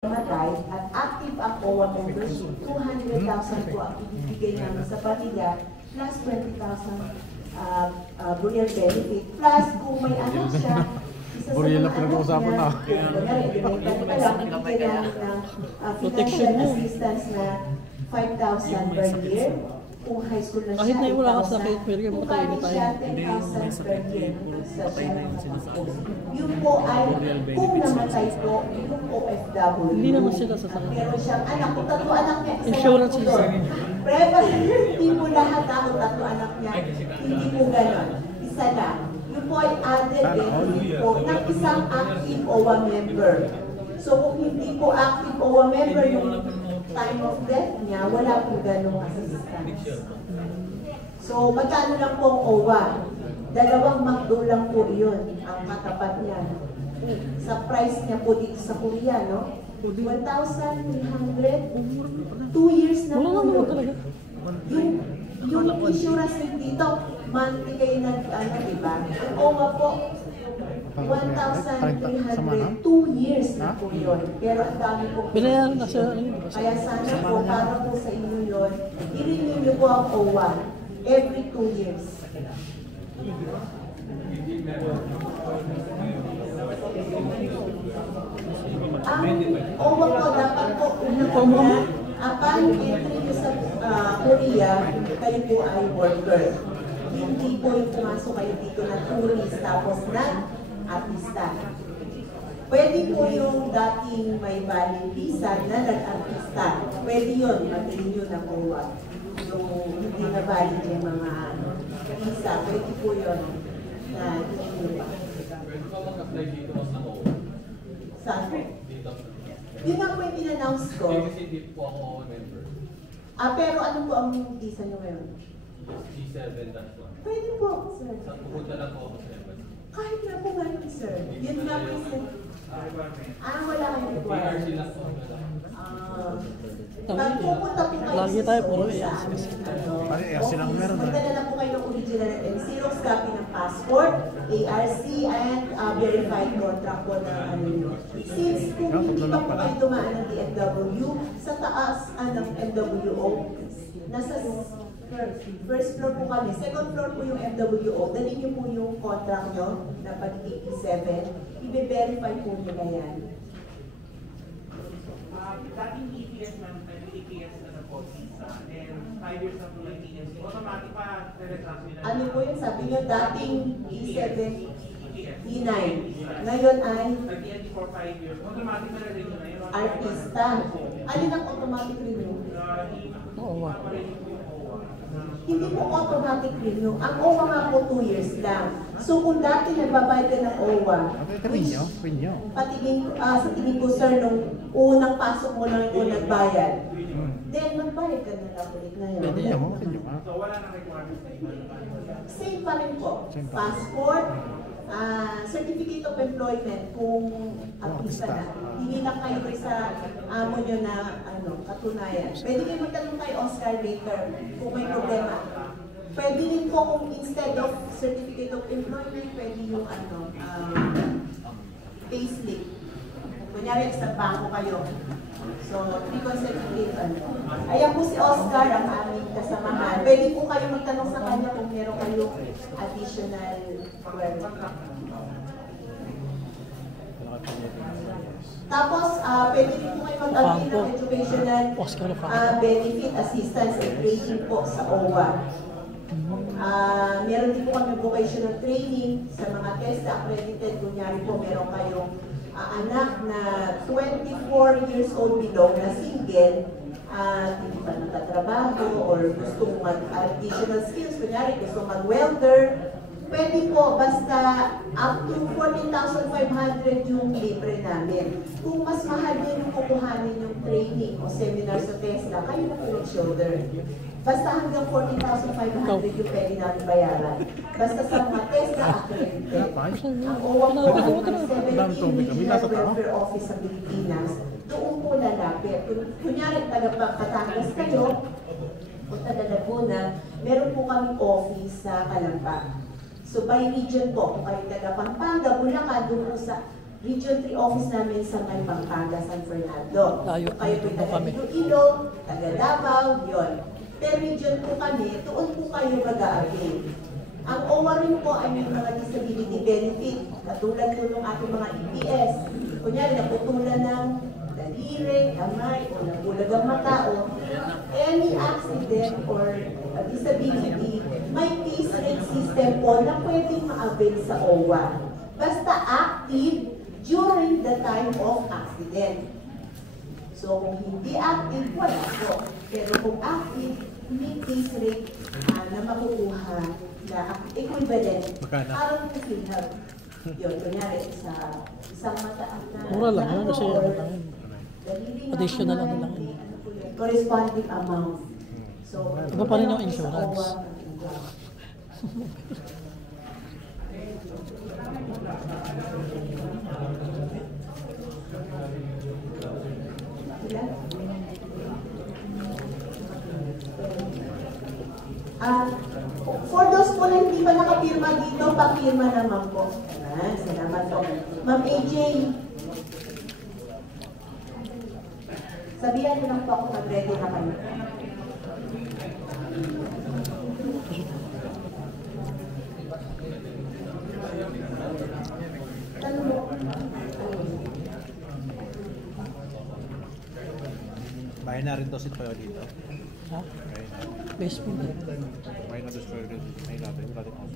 matay at active ang OWA membership, 200,000 po ang ibibigay namin sa pamilya plus 20,000 burial benefit plus kung may anak siya, isa sa mga anak niya, bigyan ng financial assistance na 5,000 per year. Kung high school na siya, 8,000. Kung college siya, 10,000 per year. Yun po ay, kung namatay po, yung OFW. Hindi naman sila sasakit. Pero siyang anak, kung tatlo anak niya, insurance isa lang po doon. Hindi po lahat ako, tatlo anak niya, hindi po gano'n. Isa lang. Yun po ay added benefit po ng isang active OWA member. So kung hindi po active OWA member, yung time of death niya, wala po ganong assistance. So, magkano lang po ang OWA? 2 McDo lang po yun, ang katapat niya. Sa price niya po dito sa Korea, no? 1,300, 2 years na po yun. Yung insurance dito, monthly kayo diba? Ang OWA po, 1,300, 2 years na po yun. Pero ang dami po. Kaya sana po, para po sa inyo yun, i-renew nyo po ang OWA every 2 years. Ang OWA po, dapat po, upon entry nyo sa Korea, kayo po ay worker. Hindi po yung pumasok kayo dito na tourist tapos artista. Pwede po yung dating may valid visa na nag-artista. Pwede yun, mag-renew na OWA. Yung hindi na valid yung mga visa, pwede po yun na renew. Saan po? Yun nga po yung in-announce ko. Kasi hindi po ako member. Pero ano po ang visa nyo ngayon? G7-1. Pwede po, sir. Sa pupunta lang po ako sa member. Kahit na po ngayon, sir. Yun nga po, sir. Wala kayong requirement. PRC lang po. Pag pupunta po kayo lagi tayo puro magdala na po kayo ng original and Xerox copy ng passport, ARC, and verified contract po na ano nyo. Since kung hindi pa po kayo dumaan ng DFW, sa taas ng MWO, nasa first floor po kami. Second floor po yung MWO. Dali niyo po yung contract nyo na pag-87. I-verify po nila yan. Dating EPS man, EPS na po visa, and 5 years na po yung EPS, automatic pa teletransfer nila. Ano po yung sabi nyo? Dating E7, E9. Ngayon ay for 5 years, automatic na rin na yun. artista. Alin ang automatic renew? OWA. Hindi po automatic renew. Ang OWA nga po 2 years lang. So kung dati nagbabayad ka ng OWA, sa tingin ko sir, nung unang pasok mo lang yung nagbayad, then magbayad ka na lang ulit ngayon. So wala nang requirements na iba. Same pa rin po. Passport, certificate of employment kung artista na. Hindi lang kayo sa amo nyo na katunayan. Pwede kayo magtanong kay Oscar later kung may problema. Pwede rin po kung instead of certificate of employment, pwede yung payslip. Kunyari, sa bangko kayo. So, 3 consecutive Ayan po si Oscar, ang aming kasamahan. Pwede po kayo magtanong sa kanya kung meron kayong additional Tapos, pwede rin po kayo mag-avail ng educational benefit, assistance, and training po sa OWA. Meron din po kami vocational training sa mga test accredited. Kunyari po, meron kayong anak na 24 years old below na single, hindi pa nagtatrabaho or gustong mag-additional skills, kunyari gusto mag-welder, pwede po, basta up to 14,500 yung libre namin. Kung mas mahal din yung kukuhanin yung training o seminar sa TESDA, kayo na po mag-shoulder. Basta hanggang 14,500 yung pwede natin bayaran. Basta sa mga TESDA accredited. Ang OWA po ang 17 Regional Welfare Office sa Pilipinas, doon po lalapit. Kunyari, taga-Batangas kayo, o taga-Laguna, meron po kaming office sa Calamba. So by region po, kung kayo taga Pampanga, Bulacan, doon po sa Region 3 office namin sa May Pampanga, San Fernando. Layo, Kung kayo doon taga kami. Iloilo, taga Davao, yun. Per region po kami, doon po kayo mag-a-avail. Ang OWA rin po ay may mga disability benefit, katulad po ng ating mga EPS. Kunyari, naputulan ng daliri, kamay, o nabulag ang mata, o any accident or disability, may case rate system po na pwedeng ma-avail sa OWA. Basta active during the time of accident. So kung hindi active, wala po. Pero kung active, may case rate na makukuha na equivalent. Parang po sinab. Yun, kunyari sa isang mata na Mura lang yun kasi or ano lang yun. daliri na Additional ano lang kamay, yun. ano po yun, corresponding amount. So, Iba pa rin yung sa insurance. OWA. For those po na hindi pa nakapirma dito, papirma naman po. Salamat po. Ma'am AJ, sabihan niyo lang po ako mag-ready na kayo. Tanong mo. Bahay na rin daw si Toyo dito. Ha? Bahay na. Facebook. Bahay na destroy rin. Bahay natin. Wala din ako.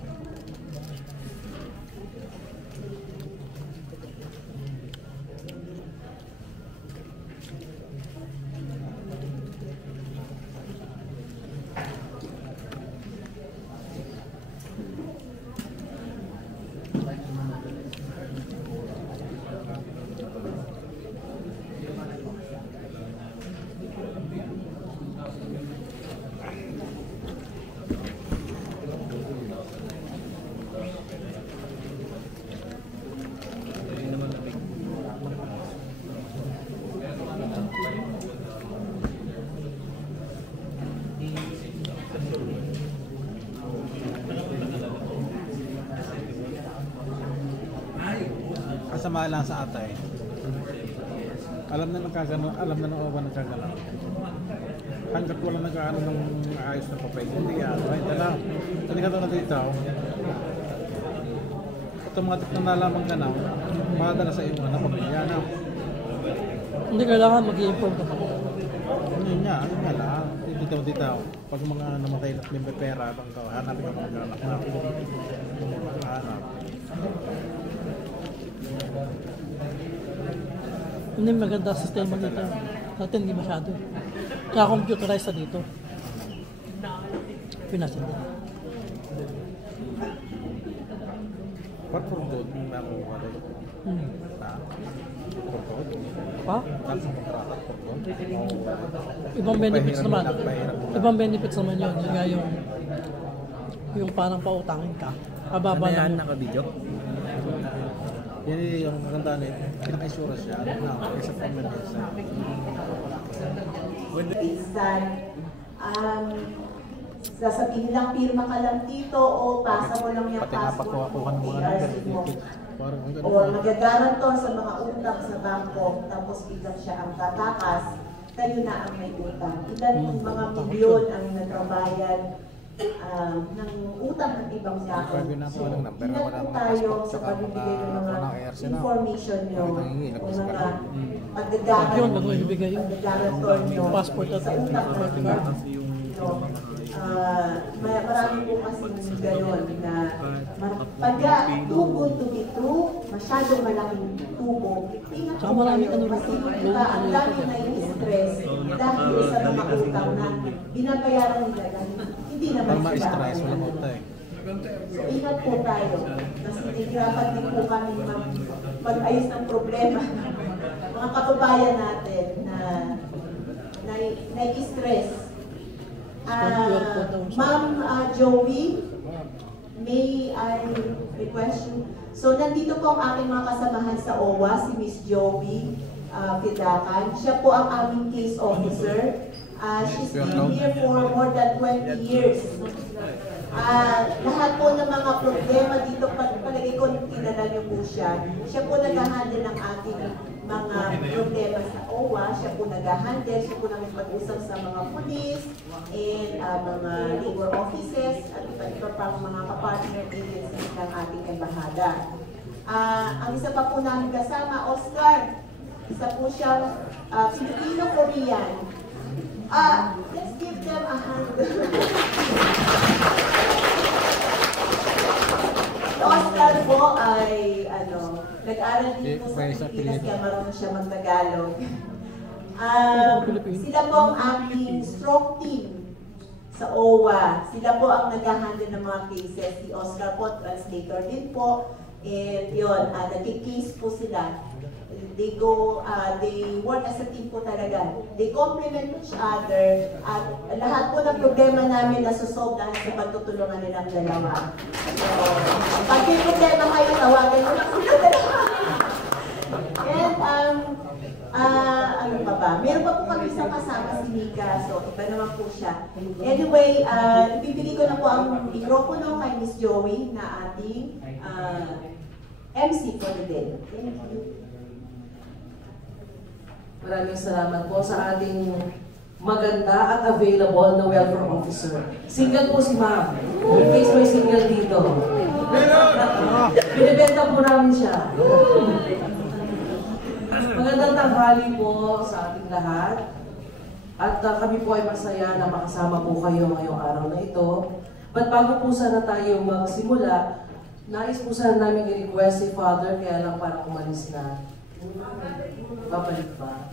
Kasama lang sa atay. Alam na nagkagano, alam na ng OWA nagkagano. Hanggat wala nagkaano ng ayos na papel, hindi yan. Ay, tala. Talinga na dito. Automatic na nalaman ka na, makadala sa iyo na pamilya na. Hindi kailangan mag-i-inform ka pa. Yun nga lang. Dito. Pag mga namatay na may pera, hanapin ka mga anak na. Hanap. Hindi maganda ang sistema dito. Sa atin hindi masyado. Kaya computerized na dito. Pinas hindi. What for good yung nakuha rin? For good? Pa? Tapos ang kontrata for good? Ibang benefits naman. Pahirap. Ibang benefits naman yun. Yun nga yung parang pautangin ka. Kababa Ano yan, lang. naka-video? Yan yung maganda na pinaka-insurance siya. Isa permanent siya. Is that, sasabihin lang, pirma ka lang dito o pasa mo lang yung Pati nga passport pakuha ng mo, mga ARC number. mo. Parang ang O magagarantor sa mga utang sa bangko, tapos biglang siya ang tatakas, kayo na ang may utang. Ilan yung mga milyon ang nagbabayad ng utang ng ibang tao. Pwede na po So, ng number, ingat wala po mga tayo passport, sa saka pagbibigay ng mga mga ARC na. information nyo Bakit nangingi? o Labas ka mga lang. pagdadaran Yun, wag mo ibigay yun. pagdadarantor nyo Yung passport at sa utang ng iba. Marami po kasi gano'n na pagka too good to be true, masyadong malaking tubo. Ingat Saka po marami kayo ano kasi rito, iba ang yung lagi na stress dahil sa mga utang na binabayaran nila dahil hindi naman Pag sila ma-stress, wala ang- mo tayo. So ingat po tayo kasi nahihirapan din po kami mag-ayos ng problema mga kababayan natin na nai-stress. Ma'am Joey, may I request you? So nandito po ang aking mga kasamahan sa OWA, si Miss Joey Pidakan. Siya po ang aming case officer. She's been here for more than 20 years. Lahat po ng mga problema dito, palagay ko kilala niyo po siya. Siya po nag-handle ng ating mga problema sa OWA. Siya po nag-handle, siya po nakipag-usap sa mga pulis and mga labor offices at iba pang mga kapartner agencies ng ating embahada. Ang isa pa po namin kasama, Oscar. Isa po siyang Filipino-Korean. Let's give them a hand. Oscar po ay nag-aral din po sa Pilipinas kaya marunong siya mag-Tagalog. Sila po ang aming stroke team sa OWA. Sila po ang nag-handle ng mga cases. Si Oscar po, translator din po. And yun, nag-case po sila. They work as a team po talaga. They complement each other. At lahat po ng problema namin nasusolve dahil sa pagtutulungan nilang dalawa. So, pag may problema kayo, tawagan mo lang sila dalawa. And, ano pa ba? Meron pa po kami isang kasama si Mika. So, iba naman po siya. Anyway, ibibigay ko na po ang mikropono kay Miss Joey na ating MC for the day. Thank you. Maraming salamat po sa ating maganda at available na welfare officer. Single po si Ma'am. In case may single dito. Binibenta po namin siya. Magandang tanghali po sa ating lahat. At kami po ay masaya na makasama po kayo ngayong araw na ito. But bago po sana tayo magsimula, nais po sana namin i-request si Father, kaya lang parang umalis na. Babalik ba?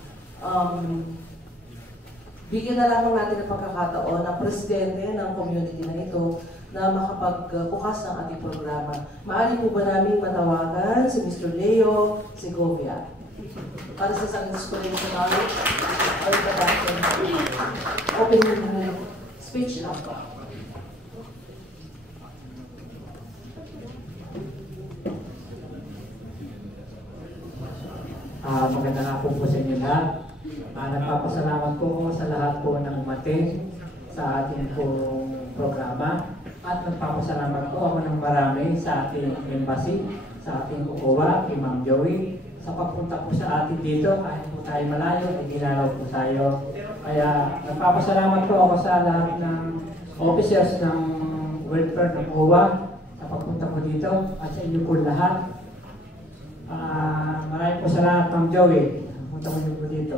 Bigyan na lamang natin ang pagkakataon ng presidente ng community na ito na makapagbukas ng ating programa. Maaari po ba namin matawagan si Mr. Leo Segovia para sa isang inspirational open speech na po. Magandang hapon po sa inyo lahat. Nagpapasalamat po ako sa lahat po ng umating sa ating pong programa. At nagpapasalamat po ako ng marami sa ating embassy, sa ating OWA, kay Ma'am Joey, sa pagpunta po sa atin dito. Kahit po tayo malayo, iginalaw po tayo. Kaya nagpapasalamat po ako sa lahat ng officers ng welfare ng OWA sa pagpunta po dito at sa inyo po lahat. Maraming po salamat, Ma'am Joey. Punta ko niyo po dito.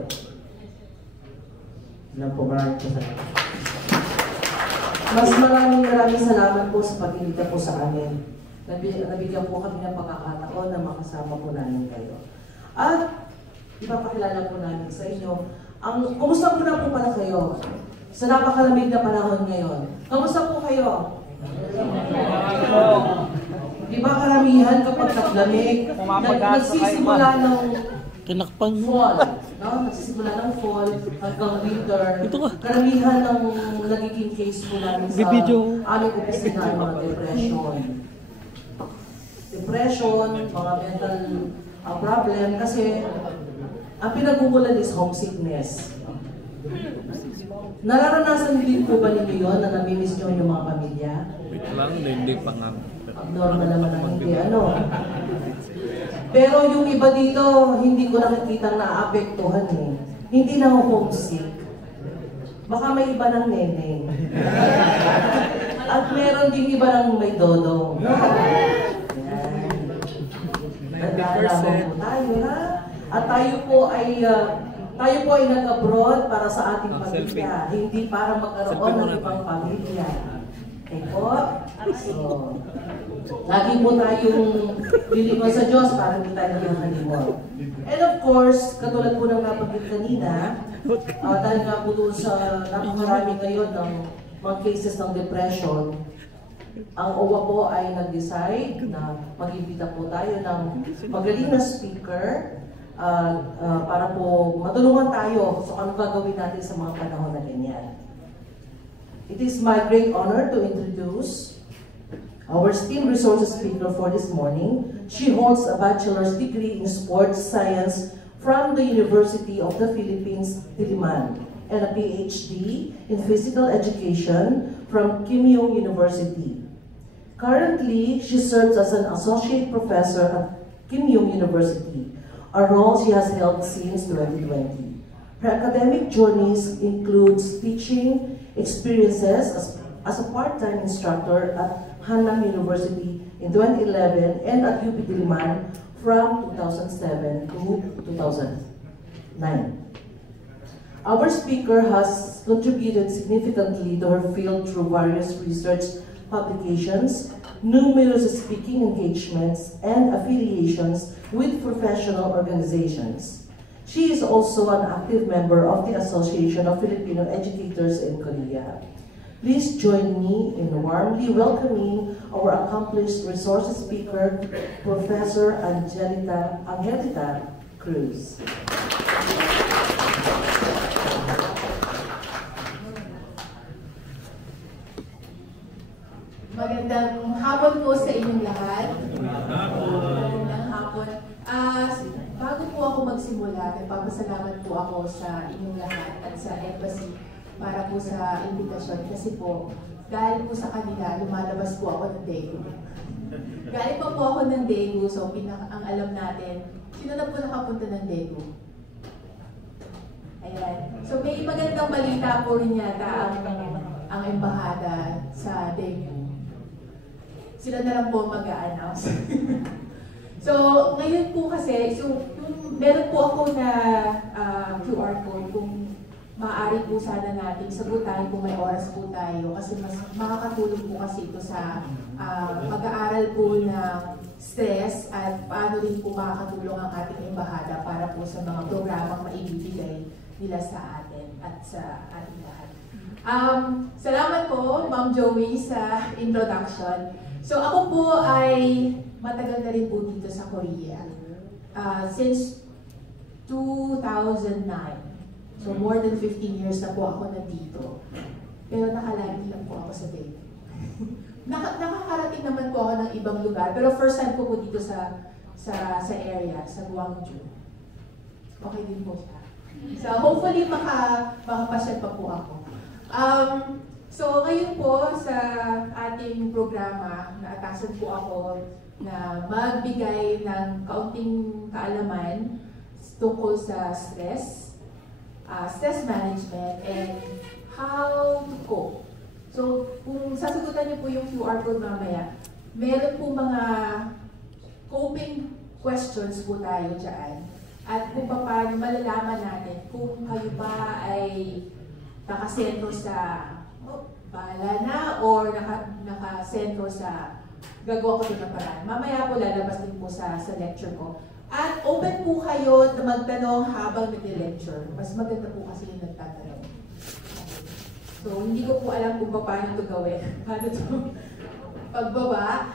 Ilan po, maraming po salamat. Mas maraming salamat po sa pag-invita po sa amin. Nabigyan po kami ng pagkakataon na makasama po namin kayo. At ipapakilala po namin sa inyo. Kumusta po na po pala kayo? Sa napakalamig na panahon ngayon. Kumusta po kayo? Di ba karamihan kapag naglamig, nagsisimula ng fall, no? Nagsisimula ng fall hanggang winter. Karamihan ng nagiging case po namin sa aming opisina ay mga depression. Depression, mga mental problem, kasi ang pinagmumulan is homesickness. Nararanasan din po ba ninyo yun na namimiss nyo yung mga pamilya? Wait lang, hindi pa nga. Abnormal naman ang hindi, Pero yung iba dito, hindi ko nakikita naapektuhan eh. Hindi na homesick. Baka may iba ng neneng. At meron din iba ng may dodong. Yan. Nagkalaman po tayo, ha? At tayo po ay nag-abroad para sa ating pamilya. Hindi para magkaroon ng ibang pamilya. Okay po? So, lagi po tayong lilingon sa Diyos para hindi tayo nakakalimot. And of course, katulad po ng nabanggit kanina, dahil nga po doon sa napakarami ngayon ng mga cases ng depression, ang OWA po ay nag-decide na mag-imbita po tayo ng magaling na speaker para po matulungan tayo sa anong gagawin natin sa mga panahon na ganyan. It is my great honor to introduce our esteemed resources speaker for this morning. She holds a bachelor's degree in sports science from the University of the Philippines, Diliman, and a PhD in physical education from Kim Young University. Currently, she serves as an associate professor at Kim Young University, a role she has held since 2020. Her academic journeys includes teaching experiences as a part-time instructor at Hannam University in 2011 and at UP Diliman from 2007 to 2009. Our speaker has contributed significantly to her field through various research publications, numerous speaking engagements, and affiliations with professional organizations. She is also an active member of the Association of Filipino Educators in Korea. Please join me in warmly welcoming our accomplished resource speaker, Professor Angelita Cruz. Magandang hapon po sa inyong lahat. Magandang hapon. Bago po ako magsimula, nagpapasalamat po ako sa inyong lahat at sa Embassy para po sa invitasyon kasi po, dahil po sa kanila, lumalabas po ako ng Daegu. Galing pa po ako ng Daegu, so ang alam natin, sino na po nakapunta ng Daegu? Ayan. So may magandang balita po rin yata ang embahada sa Daegu. Sila na lang po mag-a-announce. So, ngayon po kasi, meron po ako na QR code kung maaari po sana natin sagutan kung may oras po tayo kasi mas makakatulong po kasi ito sa pag-aaral po ng stress at paano rin po makakatulong ang ating embahada para po sa mga programang maibibigay nila sa atin at sa ating lahat. Salamat po, Ma'am Joey, sa introduction. So ako po ay matagal na rin po dito sa Korea. Since 2009. So more than 15 years na po ako nandito. Pero nakalagi lang po ako sa Daegu. Nakakarating naman po ako ng ibang lugar. Pero first time ko po dito sa area, sa Gwangju. Okay din po siya. So hopefully makapasyal pa po ako. So ngayon po sa ating programa, naatasan po ako na magbigay ng kaunting kaalaman tungkol sa stress management, and how to cope. So kung sasagutan niyo po yung QR code mamaya, meron po mga coping questions po tayo dyan. At kung paano malalaman natin kung kayo ba ay nakasentro sa bahala na or nakasentro sa gagawa ko ng paraan. Mamaya po lalabas din po sa lecture ko. At open po kayo na magtanong habang nag-lecture. Mas maganda po kasi yung nagtatanong. So, hindi ko po alam kung paano ito gawin. Paano ito? Pagbaba.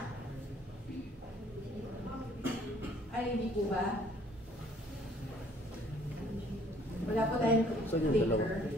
Ay, hindi po ba? Wala po tayong paper.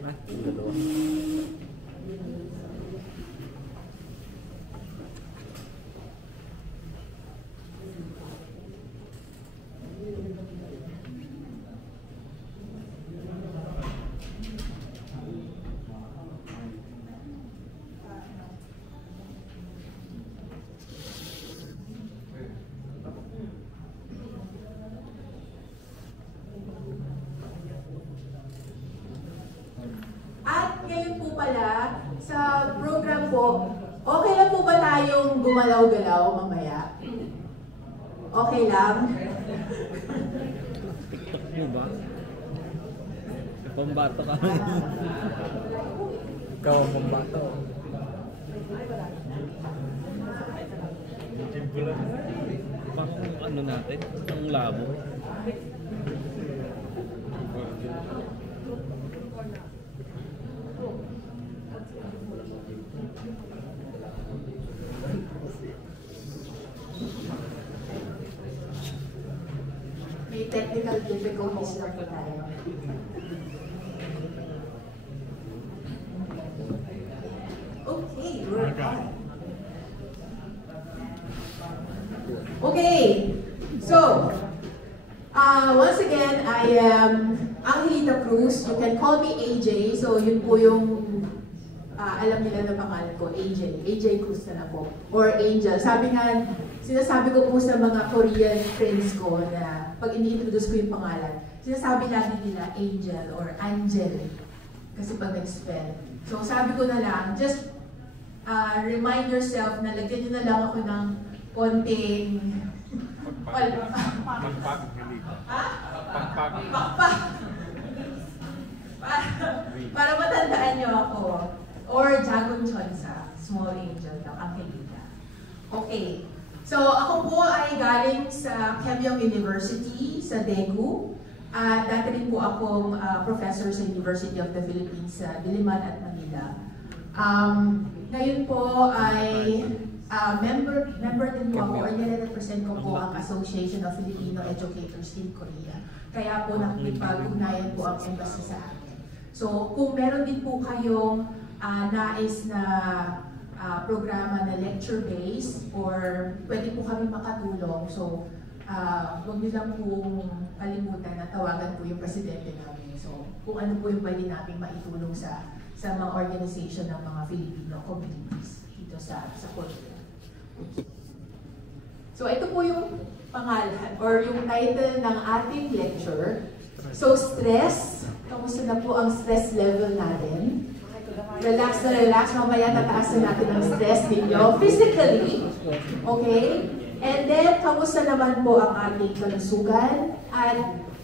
Sa program po, okay lang po ba tayong gumalaw-galaw mamaya? Okay lang? TikTok nyo ba? Pambato ka. Ikaw ang pambato. Pang ano natin? Ang labo. May technical difficulties na po tayo. Okay, we're on. Okay, so, once again, I am Angelita Cruz. You can call me AJ. So, yun po yung alam nila na pangalan ko, AJ Cruz na lang po, or Angel. Sabi nga, sinasabi ko po sa mga Korean friends ko na pag ini-introduce ko yung pangalan, sinasabi lagi nila Angel or Angel. Kasi pag nag-spell. So sabi ko na lang, just remind yourself na lagyan nyo na lang ako ng konting pakpak. Para matandaan nyo ako. Or Jagon Chonsa, small angel ng Angelina. Okay. So ako po ay galing sa Kevyong University sa Daegu. At dati rin po akong professor sa University of the Philippines sa Diliman at Manila. Ngayon po ay member din po ako, or nire-represent ko po ang Association of Filipino Educators in Korea. Kaya po nakipag-ugnayan po ang embassy sa akin. So kung meron din po kayong nais na programa na lecture-based or pwede po kami makatulong, so huwag niyo lang pong kalimutan na tawagan po yung presidente namin. So kung ano po yung pwede namin maitulong sa mga organization ng mga Filipino communities dito sa Korea. So ito po yung pangalan or yung title ng ating lecture. So stress, kamusta na po ang stress level natin? Relax na relax, mamaya tataasan natin ang stress ninyo physically. Okay? And then, kamusta naman po ang ating kalusugan? At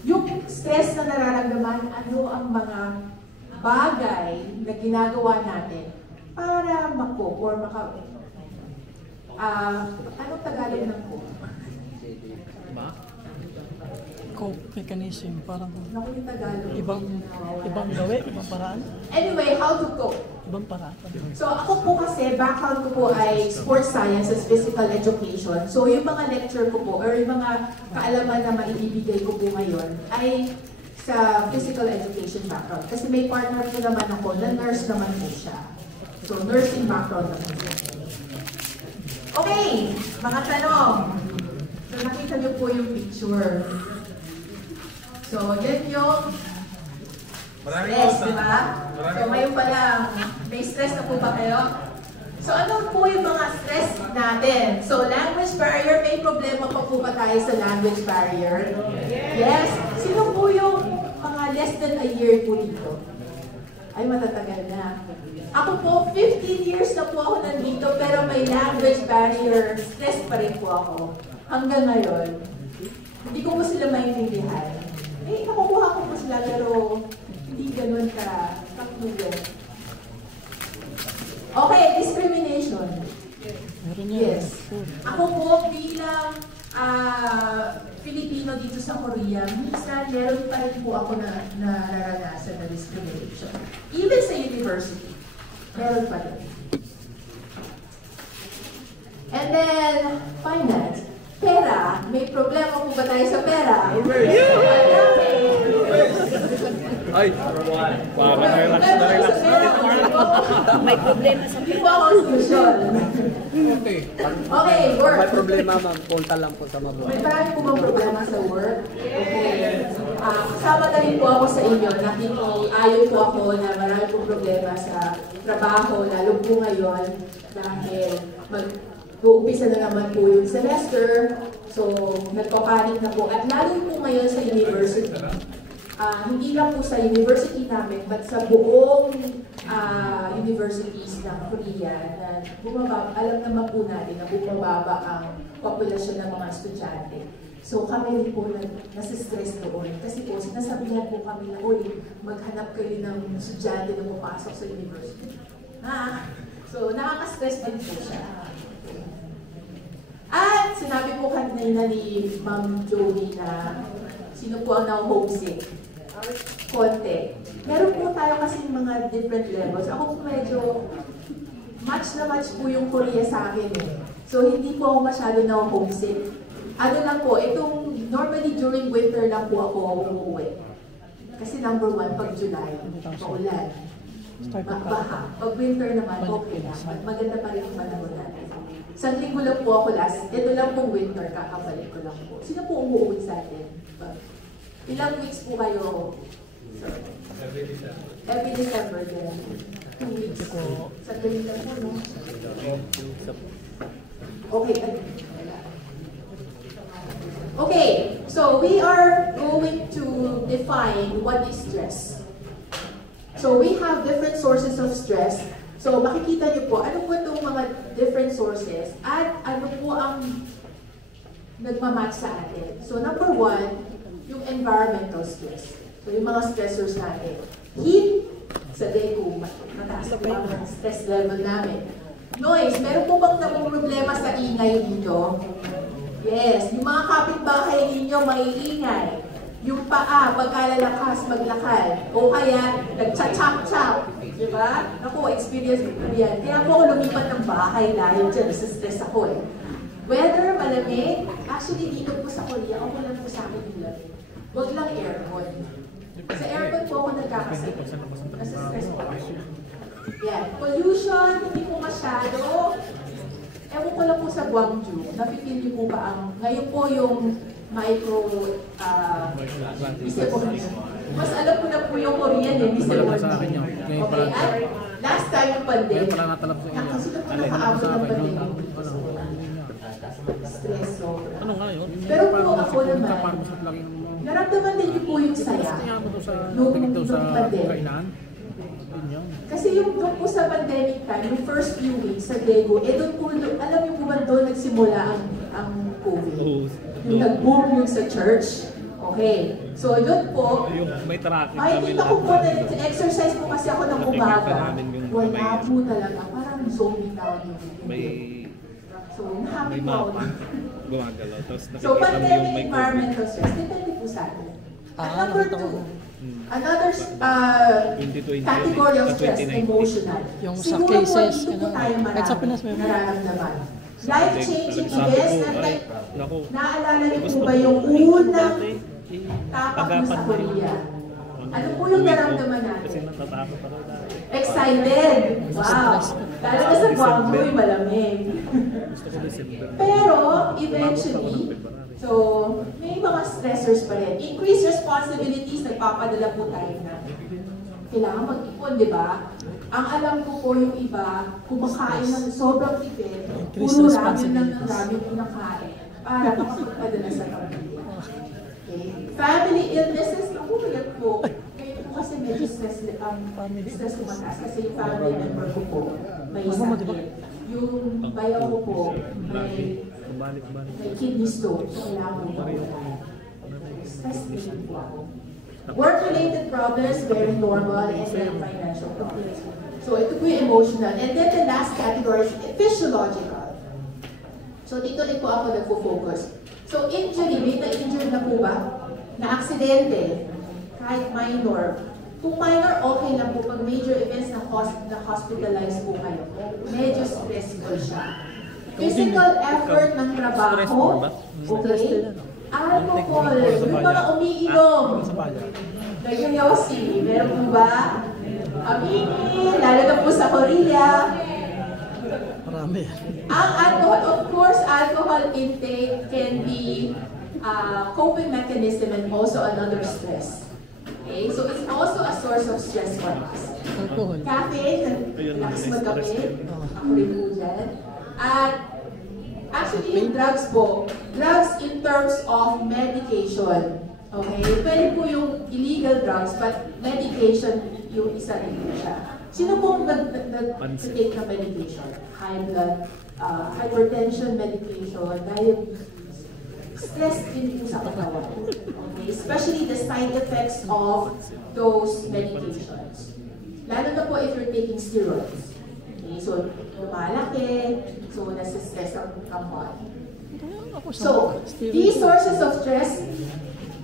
yung stress na nararamdaman, ano ang mga bagay na ginagawa natin para ma-cope or anong Tagalog ng cope? Cope mechanism, parang Naku yung Tagalog. ibang gawi, ibang paraan. Anyway, how to cope? Ibang paraan. So ako po kasi, background ko po ay sports science as physical education. So yung mga lecture ko po, or yung mga kaalaman na maibibigay ko po ngayon, ay sa physical education background. Kasi may partner po naman ako na nurse naman po siya. So nursing background naman po. Okay, mga tanong. So nakita niyo po yung picture. So yan yung stress, di ba? So ngayon pa lang, may stress na po ba kayo? So ano po yung mga stress natin? So language barrier, may problema pa po ba tayo sa language barrier? Yes. Sino po yung mga less than a year po dito? Ay, matatagal na. Ako po, 15 years na po ako nandito, pero may language barrier, stress pa rin po ako. Hanggang ngayon, hindi ko po sila maintindihan. Eh, nakukuha ko po sila, pero hindi ganun kaklulo. Okay, discrimination. Meron yan. Yes. Ako po bilang Filipino dito sa Korea, minsan meron pa rin po ako na nararanasan na discrimination. Even sa university, meron pa rin. And then, finance. Pera. May problema po ba tayo sa pera? Ay, relax. May problema sa pera. Hindi po ako solusyon. Okay, work. May problema, ma'am. Punta lang po sa Mabuhay. May marami po bang problema sa work? Okay. Kasama na rin po ako sa inyo. Nakikiayon po ako na marami po problema sa trabaho, lalo po ngayon dahil uumpisa na naman po yung semester. So, nagpapanik na po. At lalo po ngayon sa university. Hindi lang po sa university namin, but sa buong universities ng Korea na bumababa, alam naman po natin na bumababa ang populasyon ng mga estudyante. So kami rin po nasistress doon. Kasi po, sinasabihan po kami na, uy, maghanap kayo ng estudyante na pupasok sa university. So nakaka-stress din po siya. At sinabi po kanina ni Ma'am Joey na sino po ang na-homesick? Konti. Meron po tayo kasi mga different levels. Ako po medyo match na match po yung Korea sa akin eh. So hindi po ako masyado na-homesick. Ano lang po, itong normally during winter lang po ako umuwi. Kasi number 1, pag July, maulan. Magbaha. Pag winter naman, okay lang. Maganda pa rin yung panahon natin. Sa linggo lang po ako last, ito lang pong winter, kakabalik ko lang po. Sino po umuwi sa atin? Ilang weeks po kayo? Every December. Every December din. 2 weeks. ko. Sandali lang po, no? Okay. Okay, so we are going to define what is stress. So we have different sources of stress. So makikita niyo po, ano po itong mga different sources at ano po ang nagmamatch sa atin. So number 1, yung environmental stress. So yung mga stressors natin. Heat, sa day ko, mataas po ang stress level namin. Noise, meron po bang problema sa ingay dito? Yes, yung mga kapitbahay ninyo maiingay. Yung paa, pagkalalakas, maglakad. O kaya, nagcha-chop-chop. Diba? Naku, experience ko yan. Kaya po ako lumipat ng bahay dahil dyan, stress ako eh. Weather, malamig. Actually, dito po sa Korea, ako lang po sa akin yung lamig. Huwag lang aircon. Sa aircon po ako nagkakasip. Nasa stress po. Yan. Pollution, hindi po masyado. Ewan ko lang po sa Gwangju, napipil niyo po ba ang, ngayon po yung micro, mas alam ko na po yung Korean eh, Mr. Okay, at last time yung pandemic, nakasito po nakaabot ng pandemic. Stress sobra. Pero po ako naman, naramdaman din niyo po yung saya nung pandemic. Kasi yung doon po sa pandemic time, yung first few weeks sa Daegu, doon po, alam niyo po ba doon nagsimula ang COVID? Yung nag-boom yung sa church. Okay. So doon po, makikita ko po na exercise po kasi ako ng umaga. Wala po talaga. Parang zombie town yung so, happy po ako. So pandemic environmental stress, depende po sa atin. At number 2, another category of stress, emotional. Yung sa Siguro cases, po, hindi po tayo nararamdaman. Life-changing events na naalala niyo po ba yung unang tapak mo sa Korea? Ano po yung naramdaman natin? Excited! Wow! Lalo na sa Gwangju, malamig. Pero, eventually, so, may mga stressors pa rin. Increased responsibilities, nagpapadala po tayo na kailangan mag-ipon, di ba? Ang alam ko po yung iba, kumakain ng sobrang tipid, puro ramen lang ng ramen kinakain para makapagpadala sa pamilya. Okay. Family illnesses, ako kaya po. Ngayon po kasi medyo stress mataas kasi yung family member ko po may sakit. Yung bayaw ko po may kidney stone, so kailangan po. Stress din po ako. Work-related problems, very normal, and then financial problems. So ito po yung emotional. And then the last category is physiological. So dito rin po ako nagpo-focus. So injury, may na-injured na po ba? Na-aksidente, kahit minor. Kung minor, okay lang po. Pag major events na hospitalize po kayo, medyo stressful siya. Physical effort ng trabaho, okay? Alcohol, yung mga umiinom. Nag-yosi, meron po ba? Aminin, lalo na po sa Korea. Marami. Ang alcohol, of course, alcohol intake can be coping mechanism and also another stress. Okay, so it's also a source of stress for us. Alcohol. Caffeine, lakas magkape. Ako rin po dyan. At actually, yung drugs po, drugs in terms of medication. Okay? Pwede po yung illegal drugs, but medication yung isa rin po siya. Sino po nag-take na medication? High blood, hypertension medication, diabetes. Stress din po sa katawan. Okay? Especially the side effects of those medications. Lalo na po if you're taking steroids. Okay? So, lumalaki, so nasa-stress ang body. So, these sources of stress,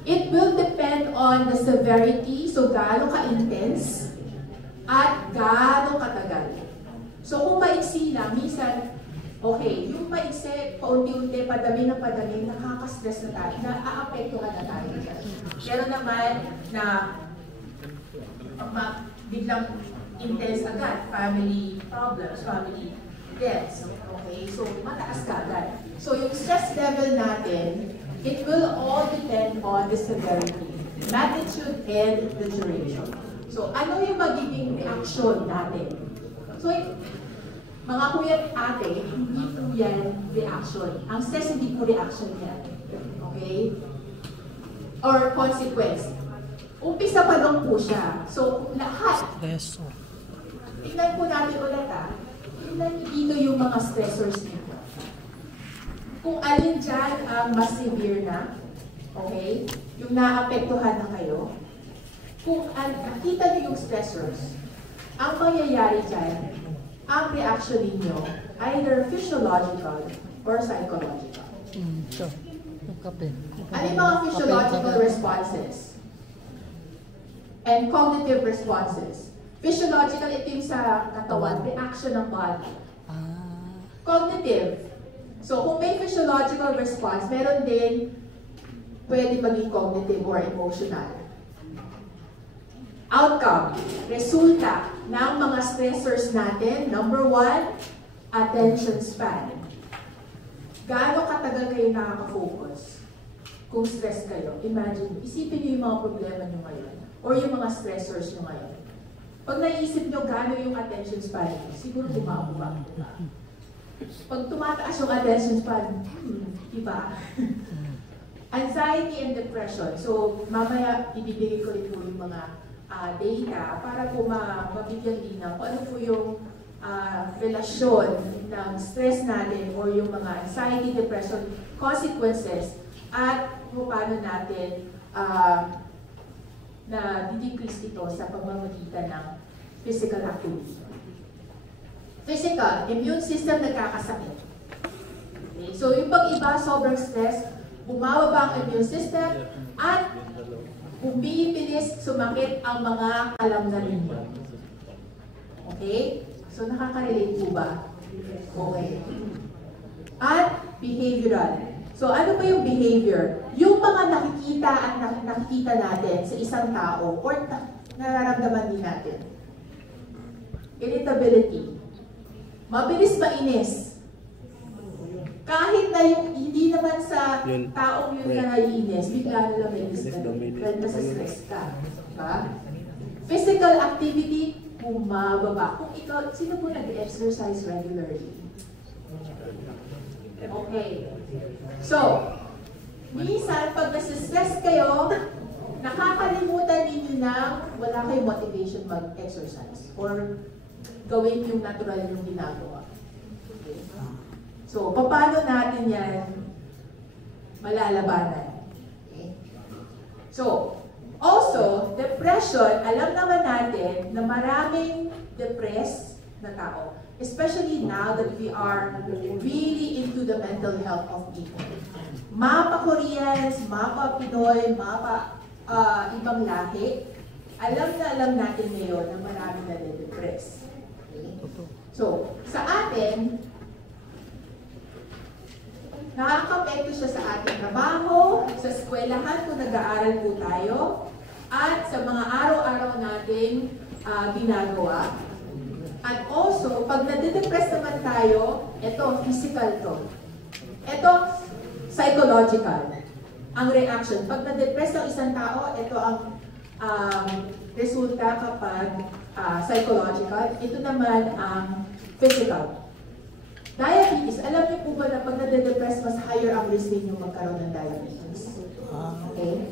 it will depend on the severity, so gaano ka-intense, at gaano katagal. So, kung maiksi lang, minsan, okay, yung maiksi, paunti-unti, padami, nakaka-stress na tayo, na-aapektuhan na tayo. Pero naman, na biglang intense agad, family problems, family deaths. Okay, so mataas ka agad. So yung stress level natin, it will all depend on the severity, magnitude, and the duration. So, ano yung magiging reaction natin? So, mga kuya at ate, hindi po yan reaction. Ang stress hindi po reaction yan. Okay? Or consequence. Umpisa pa lang po siya. So, lahat. Stressor. Tingnan po natin ulit tingnan niyo dito yung mga stressors nito. Kung alin dyan ang mas severe na, okay? Yung naapektuhan na kayo. Kung nakita niyo yung stressors, ang mangyayari dyan, ang reaction ninyo, either physiological or psychological. So, yung kape. Ano yung mga physiological responses? And cognitive responses. Physiological, ito yung sa katawan, reaction ng body. Cognitive. So, kung may physiological response, meron din pwede maging cognitive or emotional. Outcome, resulta ng mga stressors natin. Number 1, attention span. Gaano katagal kayo nakaka-focus kung stress kayo? Imagine, isipin niyo yung mga problema niyo ngayon or yung mga stressors niyo ngayon. Pag naisip niyo gaano yung attention span niyo, siguro bumaba. Pag tumataas yung attention span, iba. Anxiety and depression. So, mamaya ibibigay ko rin po yung mga data para po mabigyan linaw kung ano po yung relasyon ng stress natin or yung mga anxiety, depression, consequences at kung paano natin na didecrease ito sa pamamagitan ng physical activity. Physical, immune system nagkakasakit. Okay? So yung pag-iba, sobrang stress, bumababa ang immune system at bumibilis sumakit ang mga kalamnan ninyo. Okay? So nakaka-relate po ba? Okay. At behavioral. So ano ba yung behavior? Yung mga nakikita at nakikita natin sa isang tao or nararamdaman din natin. Irritability. Mabilis mainis. Kahit na yung hindi naman sa taong yun na naiinis, bigla na lang may dahil nasa-stress ka. Diba? Physical activity, bumababa. Kung ikaw, sino po nag-exercise regularly? Okay. So, minsan, pag nasa-stress kayo, nakakalimutan ninyo na wala kayong motivation mag-exercise or gawin yung natural yung ginagawa. Okay. So, paano natin yan malalabanan? Okay. So, also, depression, alam naman natin na maraming depressed na tao. Especially now that we are really into the mental health of people. Mapa Koreans, mapa Pinoy, mapa ibang lahi, alam natin ngayon na marami na depressed. Okay. So, sa atin, nakaka-apekto siya sa ating trabaho, sa eskwelahan kung nag-aaral po tayo, at sa mga araw-araw nating ginagawa. At also, pag nade-depress naman tayo, ito, physical to. Ito, psychological. Ang reaction. Pag nade-depress ang isang tao, ito ang resulta kapag psychological. Ito naman ang physical. Diabetes, alam niyo po ba na pag nade-depress, mas higher ang risk ninyo magkaroon ng diabetes? Okay?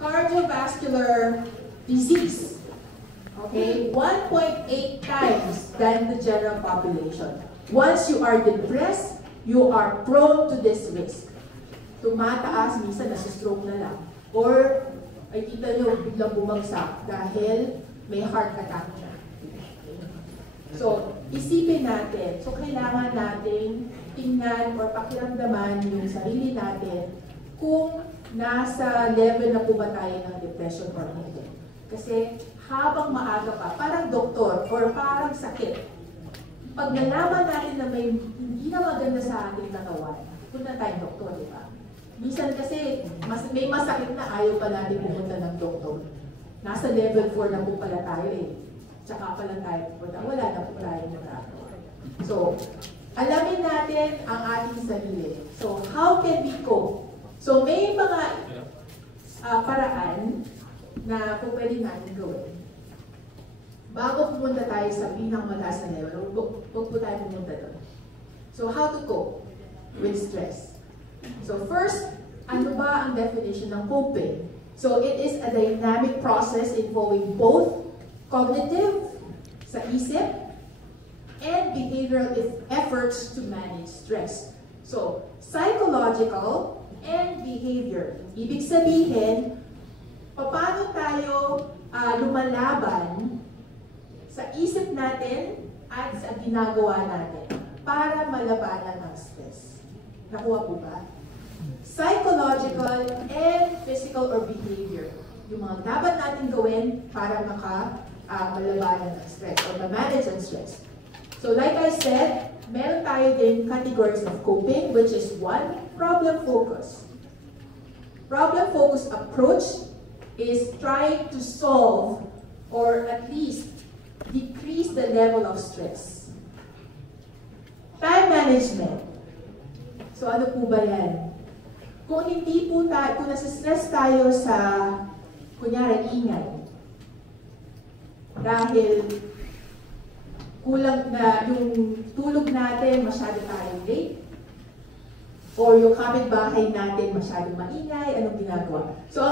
Cardiovascular disease. Okay? 1.8 times than the general population. Once you are depressed, you are prone to this risk. Tumataas, minsan nasa-stroke na lang. Or, ay kita nyo, biglang bumagsak dahil may heart attack na. So, isipin natin. So, kailangan natin tingnan or pakiramdaman yung sarili natin kung nasa level na po ba tayo ng depression or hindi. Kasi habang maaga pa, parang doktor or parang sakit. Pag nalaman natin na may hindi na maganda sa ating katawan, punta tayong doktor, di ba? Minsan kasi may masakit na ayaw pa natin pumunta ng doktor. Nasa level 4 na po pala tayo eh. Tsaka pa lang tayo pupunta. Wala na po tayo nagagawa. So, alamin natin ang ating sarili. So, how can we cope? So, may mga paraan na po pwede natin gawin. bago pumunta tayo sa pinakamataas na level, huwag po tayo pumunta doon. So, how to cope with stress? So, first, ano ba ang definition ng coping? So, it is a dynamic process involving both cognitive, sa isip, and behavioral efforts to manage stress. So, psychological and behavior. Ibig sabihin, paano tayo lumalaban sa isip natin at sa ginagawa natin para malabanan ang stress. Nakuha po ba? Psychological and physical or behavior. Yung mga dapat natin gawin para malabanan ng stress or ma-manage ang stress. So like I said, meron tayo din categories of coping, which is one, problem focus. Problem focus approach is trying to solve or at least decrease the level of stress. Time management. So ano po ba yan? Kung hindi po tayo, kung nasa-stress tayo sa, kunyari, ingay, dahil kulang na yung tulog natin, masyado tayong late, or yung kapitbahay natin masyadong maingay, anong ginagawa? So,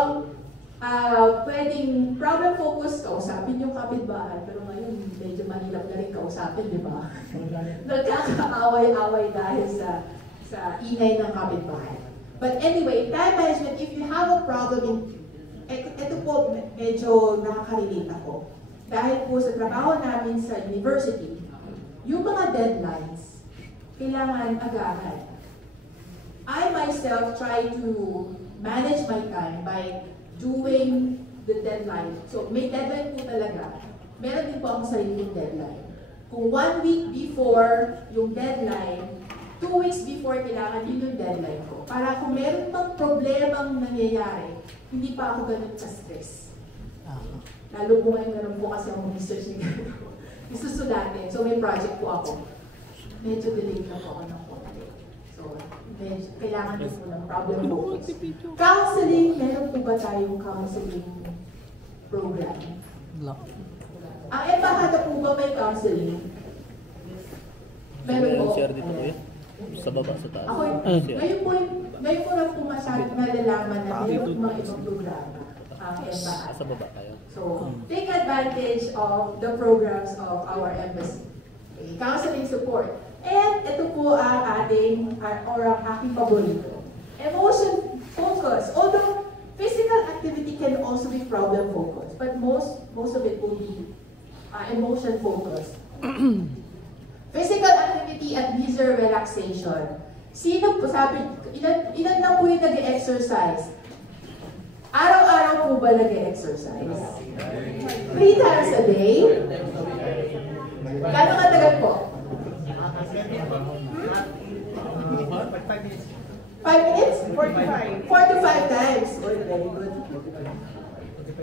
pwedeng problem focus, kausapin yung kapitbahay, pero ngayon, medyo mahirap na rin kausapin, di ba? Nagkakaaway-away dahil sa ingay ng kapitbahay. But anyway, time management, if you have a problem, ito po, medyo nakaka-relate ako. Dahil po sa trabaho namin sa university, yung mga deadlines, kailangan agahan. I myself try to manage my time by doing the deadline. So, may deadline po talaga. Meron din po akong sariling deadline. Kung 1 week before yung deadline, 2 weeks before kailangan yun yung deadline ko. Para kung meron pang problemang nangyayari, hindi pa ako ganun ka-stress. Lalo po ngayon naman po kasi ako research na gano'n. Isusulatin. So may project po ako. Medyo delayed na po ako ng konti. So, kailangan din po ng problem focus. Counseling, meron po ba tayong counseling program? Ang embahada po ba may counseling? Meron po. Sa baba, sa taas. Ako, ngayon po lang po masyadong nalalaman na meron mga ibang programa ang embahada. Sa baba tayo. So, take advantage of the programs of our embassy. Okay, counseling support. And ito po ang ating, or ang aking paborito. Emotion focus. Although physical activity can also be problem focused, but most of it will be emotion focused. Physical activity at leisure relaxation. Sino po sabi, ilan na po yung nag-exercise? Araw-araw po ba nag-exercise? 3 times a day? Gano'ng katagal po? 5 minutes? 4 to 5 times. Oh, very good.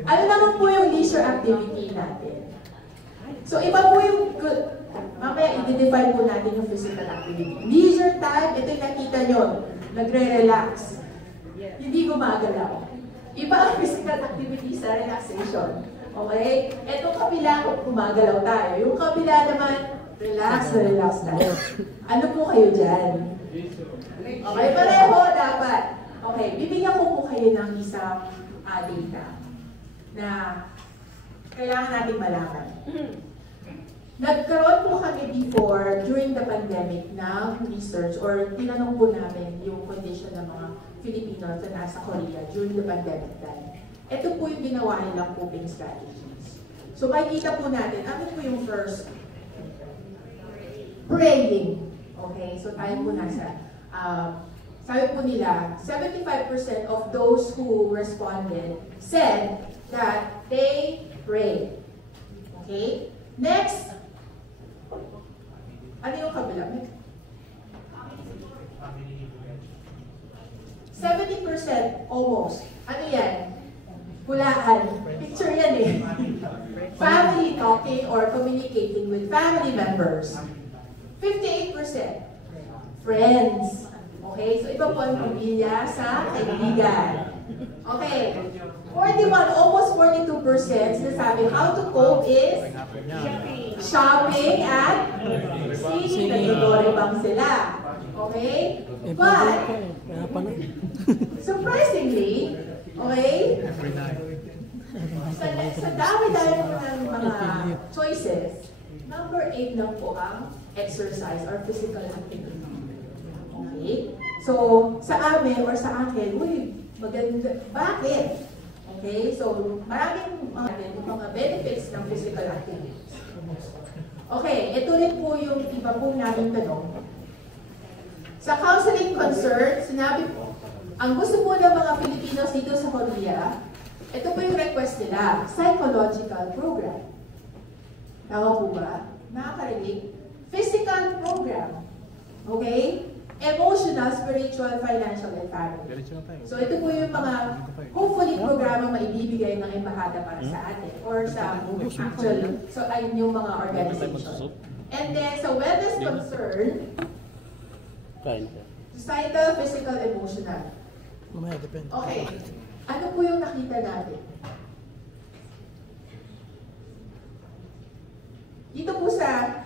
Ano naman po yung leisure activity natin? So, iba po yung good. Mamaya, i-define po natin yung physical activity. Leisure time, ito yung nakita nyo, nagre-relax. Hindi gumagalaw. Iba ang physical activity sa relaxation. Okay? Itong kabila, gumagalaw tayo. Yung kabila naman, relax na relax tayo. Ano po kayo dyan? Okay, pareho dapat. Okay, bibigyan ko po kayo ng isang data na kailangan natin malaman. Nagkaroon po kami before, during the pandemic, ng research or tinanong po namin yung condition ng mga Filipinos na nasa Korea during the pandemic time. Ito po yung ginawa nilang coping strategies. So makikita po natin, ano po yung first? Praying. Okay, so tayo po nasa, sabi po nila, 75% of those who responded said that they pray. Okay? Next, ano yung kabila? 70% almost. Ano yan? Hulaan. Picture yan eh. Family talking or communicating with family members. 58%. Friends. Okay? So iba po ang pamilya sa kaibigan. Okay. 41, almost 42% sinasabi how to cope is shopping at singing. Nag-doribang sila. Okay? But, Kaya pala. surprisingly, okay, sa dami-dami po ng mga choices, number 8 lang po ang exercise or physical activity. Okay? So, sa amin or sa akin, uy, maganda. Bakit? Okay? So, maraming mga benefits ng physical activities. Okay, ito rin po yung iba po namin tanong. Sa counseling concern, sinabi po, ang gusto po ng mga Filipinos dito sa Korea, ito po yung request nila, psychological program. Tama po ba? Nakakarinig? Physical program. Okay? Emotional, spiritual, financial, and family. So ito po yung mga hopefully programa maibibigay ng embahada para sa atin or sa actual, so ay yung mga organization. And then sa wellness concern, societal, physical, emotional. Mamaya, depende. Okay. Ano po yung nakita natin? Dito po sa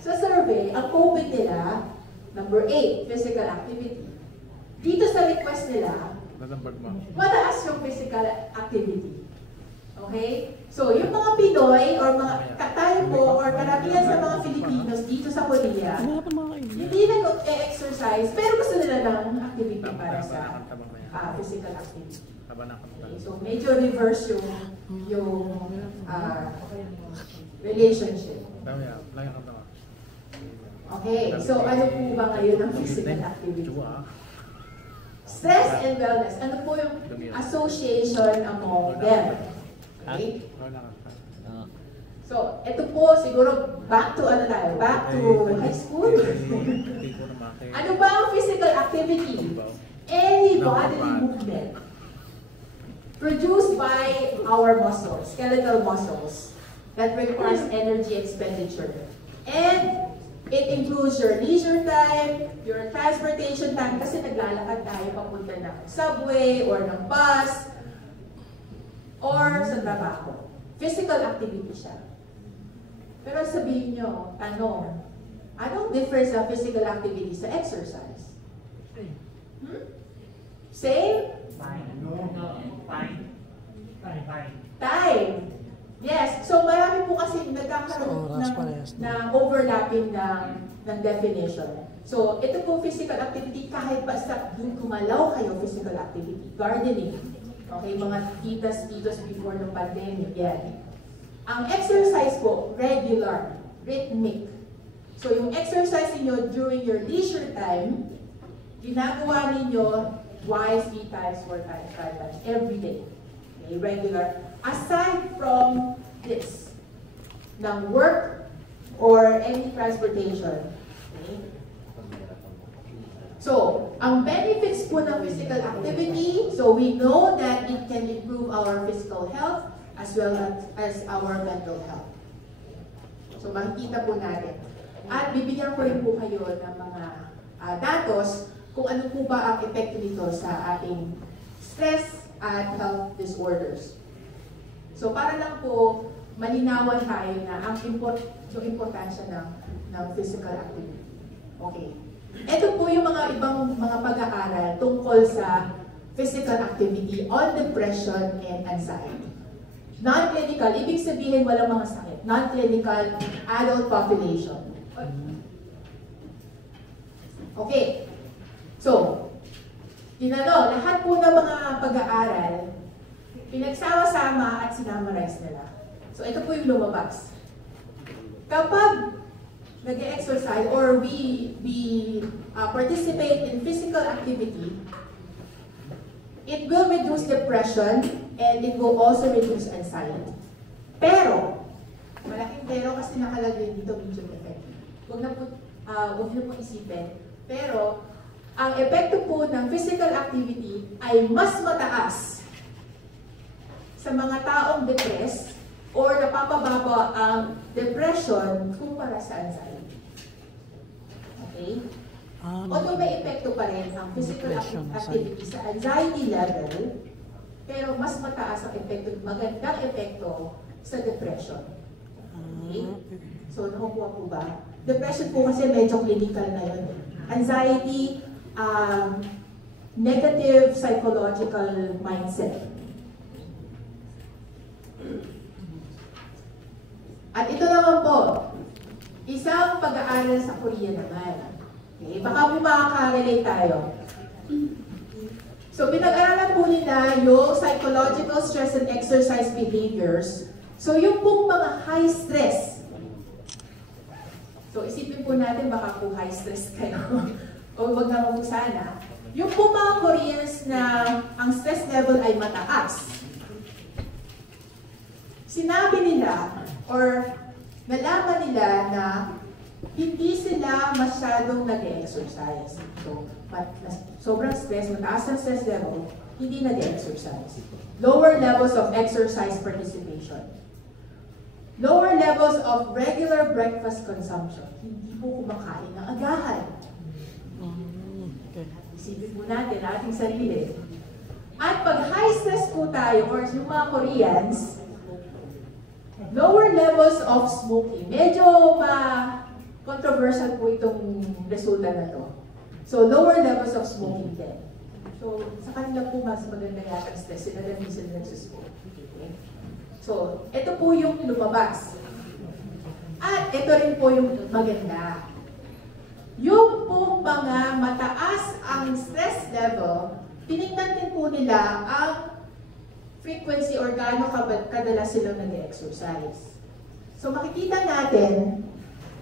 survey, ang coping nila, number 8, physical activity. Dito sa request nila, mataas yung physical activity. Okay? So, yung mga Pinoy or mga tayo po or karamihan sa mga Filipinos dito sa Korea, hindi nag-exercise pero gusto nila ng activity para sa physical activity. Okay, so, medyo reverse yung relationship. Okay, so ano po ba ngayon ang physical activity? Stress and wellness, ano po yung association among them? Okay? So, ito po siguro back to ano tayo? Back to high school? Ano ba ang physical activity? Any bodily movement produced by our muscles, skeletal muscles, that requires energy expenditure. And it includes your leisure time, your transportation time, kasi naglalakad tayo papunta ng subway or ng bus or sa trabaho. Physical activity siya. Pero sabihin nyo, tanong, anong difference ng physical activity sa exercise? Same? Time. Yes. So marami po kasi nagkakaroon ng overlapping ng definition. So ito po physical activity kahit basta yung gumalaw kayo physical activity. Gardening. Okay, mga titos before ng pandemic. Yan. Ang exercise po, regular, rhythmic. So yung exercise niyo during your leisure time, ginagawa ninyo twice, 3 times, 4 times, 5 times, every day. Okay, regular. Aside from this, ng work or any transportation. Okay? So, ang benefits po ng physical activity, so we know that it can improve our physical health as well as our mental health. So, makikita po natin. At bibigyan ko rin po kayo ng mga datos kung ano po ba ang epekto nito sa ating stress at health disorders. So para lang po malinawan tayo na ang importansya ng physical activity. Okay. Ito po yung mga ibang mga pag-aaral tungkol sa physical activity on depression and anxiety. Non-clinical, ibig sabihin walang mga sakit. Non-clinical adult population. Okay. So, lahat po ng mga pag-aaral, pinagsama-sama at sinamarize nila. So, ito po yung lumabas. Kapag nag-exercise or we participate in physical activity, it will reduce depression and it will also reduce anxiety. Pero, malaking pero kasi nakalagay dito medium effective. Huwag na po isipin. Pero, ang epekto po ng physical activity ay mas mataas sa mga taong depressed or napapababa ang depression kumpara sa anxiety. Okay? Although may epekto pa rin ang physical activity sa anxiety level, pero mas mataas ang epekto, magandang epekto sa depression. Okay? So, nakukuha po ba? Depression po kasi medyo clinical na yun. Anxiety, negative psychological mindset. At ito naman po, isang pag-aaral sa Korea naman. Okay? Baka po makaka-relate tayo. So, pinag-aralan po nila yung psychological stress and exercise behaviors. So, yung pong mga high stress. So, isipin po natin baka po high stress kayo. O wag naman po sana. Yung pong mga Koreans na ang stress level ay mataas. Sinabi nila, or nalaman nila na hindi sila masyadong nag-exercise. So, sobrang stress, mataas ang stress level, hindi nag-exercise. Lower levels of exercise participation. Lower levels of regular breakfast consumption. Hindi po kumakain ng agahan. Isipin po natin ating sarili. At pag high stress po tayo, or yung mga Koreans, lower levels of smoking. Medyo controversial po itong resulta na to. So, lower levels of smoking din. So, sa kanila po mas maganda yata stress. Sila din sila nagsusmoke. Okay? So, ito po yung lumabas. At ito rin po yung maganda. Yung po mga mataas ang stress level, tinignan din po nila ang frequency or gaano kadalas silang nag-exercise. So makikita natin,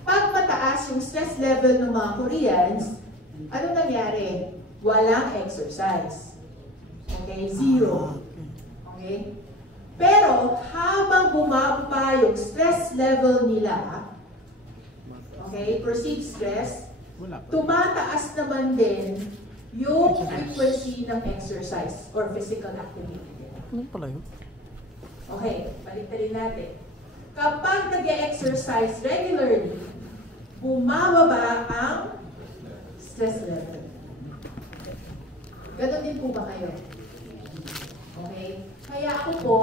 pag mataas yung stress level ng mga Koreans, ano nangyari? Walang exercise. Okay? Zero. Okay? Pero habang bumaba yung stress level nila, okay, perceived stress, tumataas naman din yung frequency ng exercise or physical activity. Ano pala yun? Okay, baliktarin natin. Kapag nag-exercise regularly, bumababa ang stress level. Ganon din po ba kayo? Okay? Kaya ako po,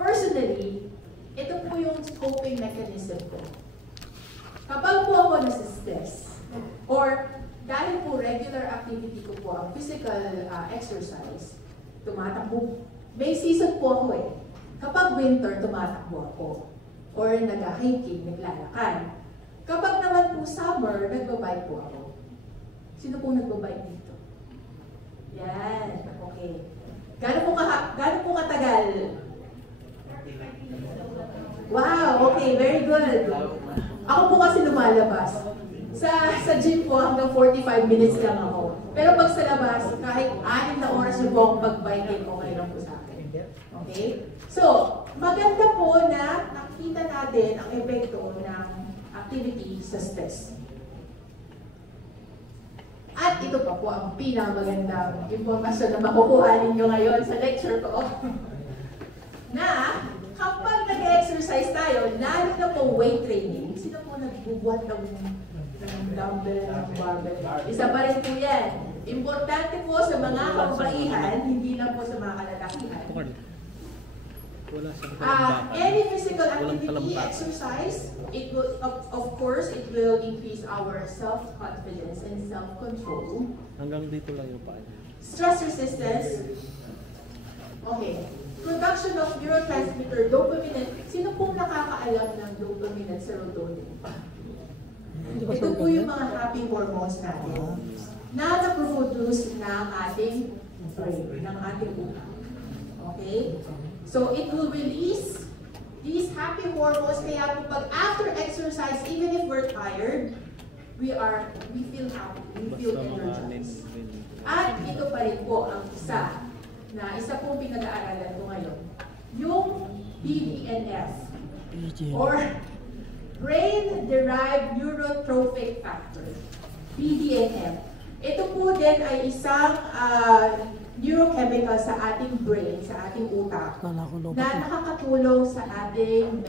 personally, ito po yung coping mechanism ko. Kapag po ako nasa-stress, or dahil po regular activity ko po ang physical exercise, tumatakbo. May season po ako eh. Kapag winter, tumatakbo ako. Or nag-hiking, naglalakad. Kapag naman po summer, nagbabike po ako. Sino po nagbabike dito? Yan. Okay. Gaano po katagal? Wow, okay, very good. Ako po kasi lumalabas. Sa gym po, hanggang 45 minutes lang ako. Pero pag sa labas, kahit 6 na oras yung po akong pag-biking, okay lang po sa akin. Okay? So, maganda po na nakikita natin ang epekto ng activity sa stress. At ito pa po ang pinakamagandang impormasyon na makukuha ninyo ngayon sa lecture ko. Na kapag nag-exercise tayo, lalo na po weight training, sino po nagbubuhat ng dumbbell, ng barbell? Isa pa rin po yan. Importante po sa mga kababaihan, hindi lang po sa mga kalalakihan. Any physical activity, exercise, it will, of course, it will increase our self-confidence and self-control. Hanggang dito lang yung paa. Stress resistance. Okay. Production of neurotransmitter, dopamine. Sino pong nakakaalam ng dopamine at serotonin? Ito po yung mga happy hormones natin na naproduce ng ating brain, ng ating utak. Okay? So, it will release these happy hormones. Kaya po pag after exercise, even if we're tired, we feel happy, we feel energized. At ito pa rin po ang isa pong pinag-aaralan ko ngayon, yung BDNF, or Brain-Derived Neurotrophic Factor, BDNF. Ito po din ay isang neurochemical sa ating brain, sa ating utak, na nakakatulong sa ating